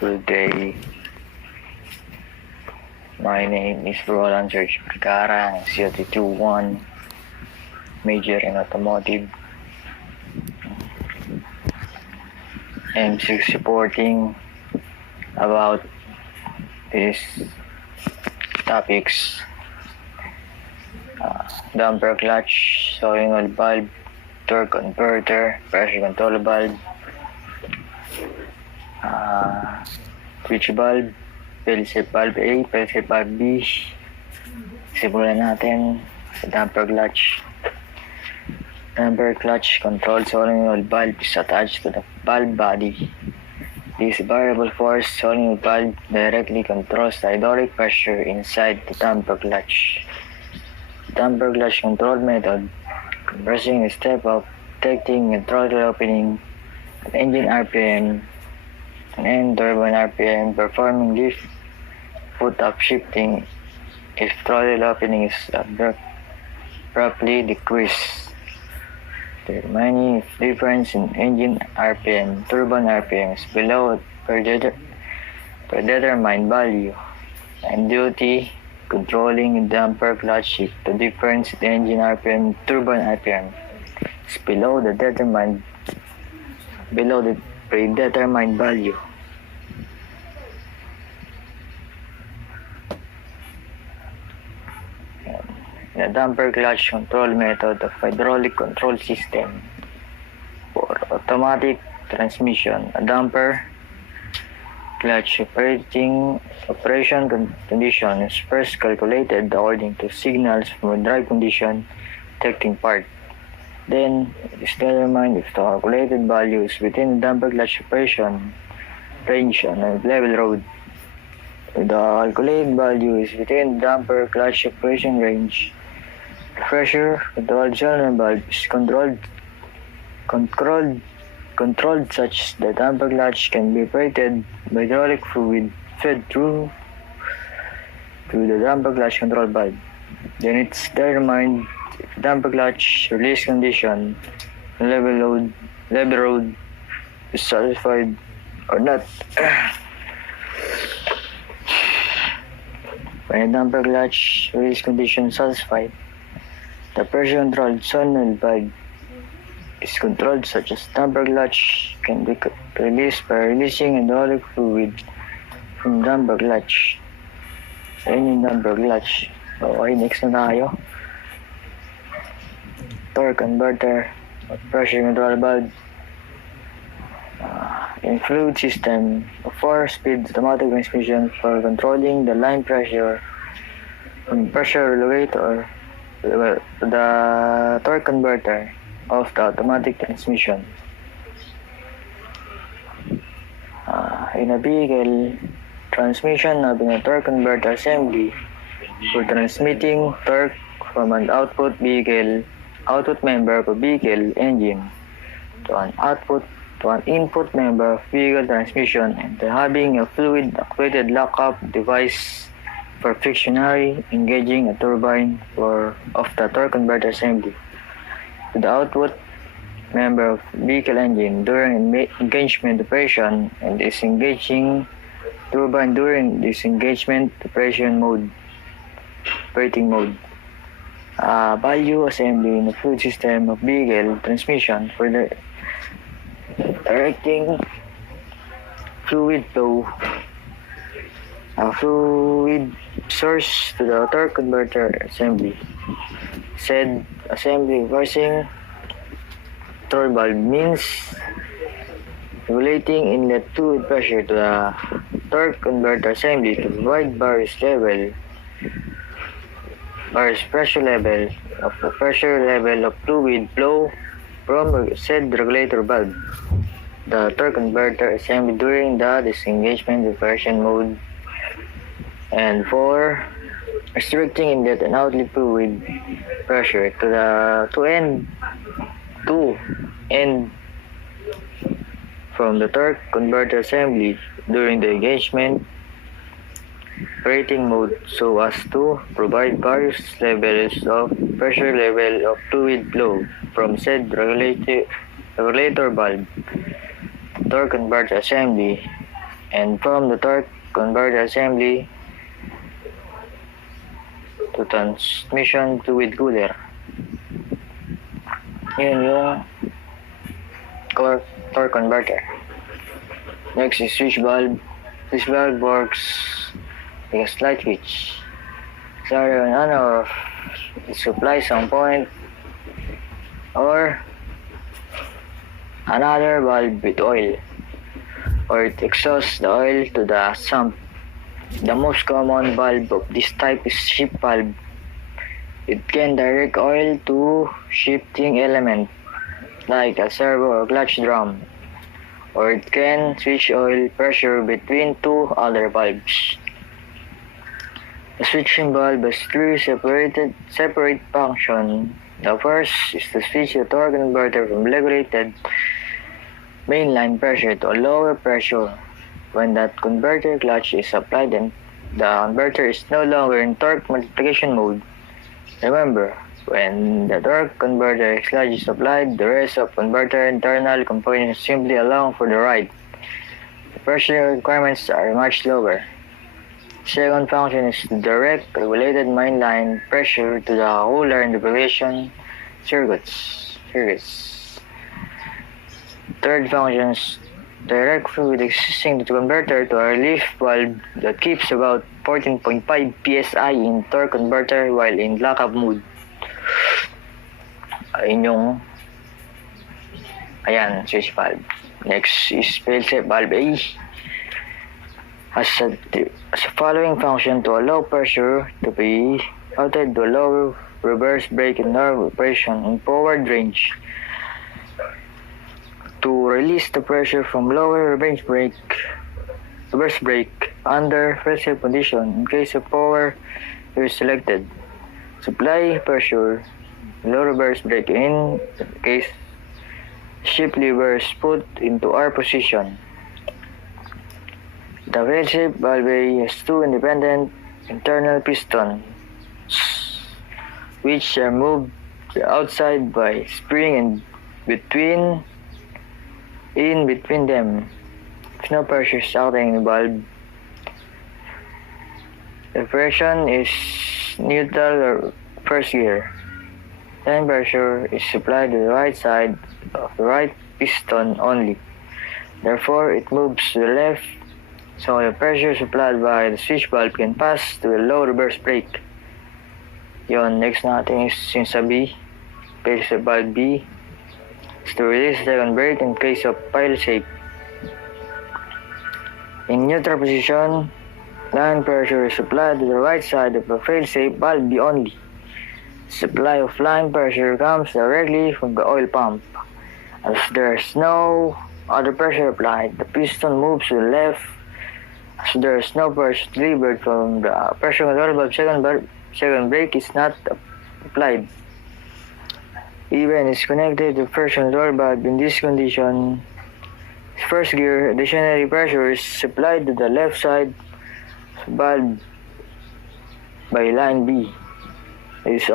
Good day. My name is Rolland Serg Vergara, CO221, major in Automotive. I'm reporting about these topics: damper clutch, solenoid valve, torque converter, pressure control valve, switch valve, PLC valve A, PLC valve B. Simulan natin sa damper clutch. Damper clutch control solenoid valve is attached to the valve body. This variable force solenoid valve directly controls the hydraulic pressure inside the damper clutch. Damper clutch control method: compressing the step of detecting and throttle opening, an engine RPM, and turbine RPM, performing lift, foot up shifting if throttle opening is abruptly decreased. Determining if difference in engine RPM, turbine RPM is below predetermined value, and duty controlling the damper clutch if the difference in engine RPM, turbine RPM is below the predetermined value. The damper clutch control method of hydraulic control system for automatic transmission. A damper clutch operation condition is first calculated according to signals from a drive condition detecting part. Then it is determined if the calculated value is within the damper clutch operation range on a level road. If the calculated value is within the damper clutch operation range, the pressure controlled solenoid valve is controlled such that the damper clutch can be operated by hydraulic fluid fed through the damper clutch control valve. Then it's determined if damper clutch release condition on level road is satisfied or not. When the damper clutch release condition is satisfied, the pressure controlled solenoid valve is controlled such as damper clutch can be released by releasing hydraulic fluid from damper clutch. Ayun yung damper clutch. Okay, next na tayo. Torque converter, pressure control valve. In fluid system, a 4-speed automatic transmission for controlling the line pressure from pressure regulator, the torque converter of the automatic transmission. In a vehicle, transmission having a torque converter assembly for transmitting torque from an output member of a vehicle engine to an input member of vehicle transmission, and having a fluid actuated lockup device for frictionally engaging a turbine of the torque converter assembly to the output member of vehicle engine during engagement operation, and disengaging turbine during disengagement operating mode. Valve assembly in the fluid system of vehicle transmission for the directing fluid flow, a fluid source to the torque converter assembly. Said assembly reversing torque valve means regulating inlet fluid pressure to the torque converter assembly to provide various pressure level of fluid flow from said regulator valve, the torque converter assembly during the disengagement operation mode, and 4, restricting inlet and outlet fluid pressure to end from the torque converter assembly during the engagement operating mode, so as to provide various levels of pressure level of fluid flow from said regulator valve, torque converter assembly And from the torque converter assembly to transmission to with cooler. Yun yung torque converter. Next is switch valve. Switch valve works like a slight switch. Either on or off. It supplies some point or another valve with oil, or it exhausts the oil to the sump. The most common valve of this type is shift valve. It can direct oil to shifting element like a servo or clutch drum, or it can switch oil pressure between two other valves. The switching valve has three separate functions. The first is to switch the torque converter from regulated mainline pressure to a lower pressure. When that converter clutch is applied, then the converter is no longer in torque multiplication mode. Remember, when the torque converter clutch is applied, the rest of converter internal components simply along for the ride. The pressure requirements are much lower. Second function is to direct regulated mainline pressure to the cooler and lubrication circuits. Third function is direct fluid existing to the converter to a relief valve that keeps about 14.5 psi in torque converter while in lockup mode. Ayan, switch valve. Next is fail-safe valve A. Has a following function to allow pressure to be routed to lower reverse brake in normal operation in forward range. To release the pressure from lower reverse brake under fail-safe condition in case of power is selected. Supply pressure low reverse brake in case shift lever is put into R position. The fail-safe valve has two independent internal pistons, which are moved outside by spring and in between them. If no pressure is acting in the valve, the friction is neutral or first gear. Then pressure is supplied to the right side of the right piston only. Therefore, it moves to the left, so the pressure supplied by the switch valve can pass to the low reverse brake. Yon, next natin is yung sa B. Fail-safe valve B is to release the second brake in case of fail-safe. In neutral position, line pressure is supplied to the right side of the fail-safe valve B only. Supply of line pressure comes directly from the oil pump. As there is no other pressure applied, the piston moves to the left. As there is no pressure delivered from the pressure control valve, second brake is not applied. Even is connected to first control valve. In this condition, first gear additional pressure is supplied to the left side valve by line B. It is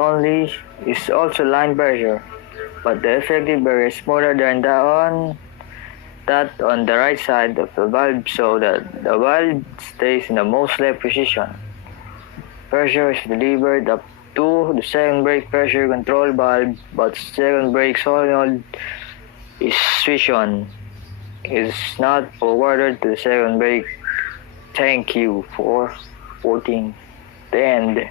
also line pressure, but the effective pressure is smaller than that on the right side of the valve, so that the valve stays in the most left position. Pressure is delivered up to the second brake pressure control valve, but second brake solenoid is switched on. It is not forwarded to the second brake. Thank you for watching the end.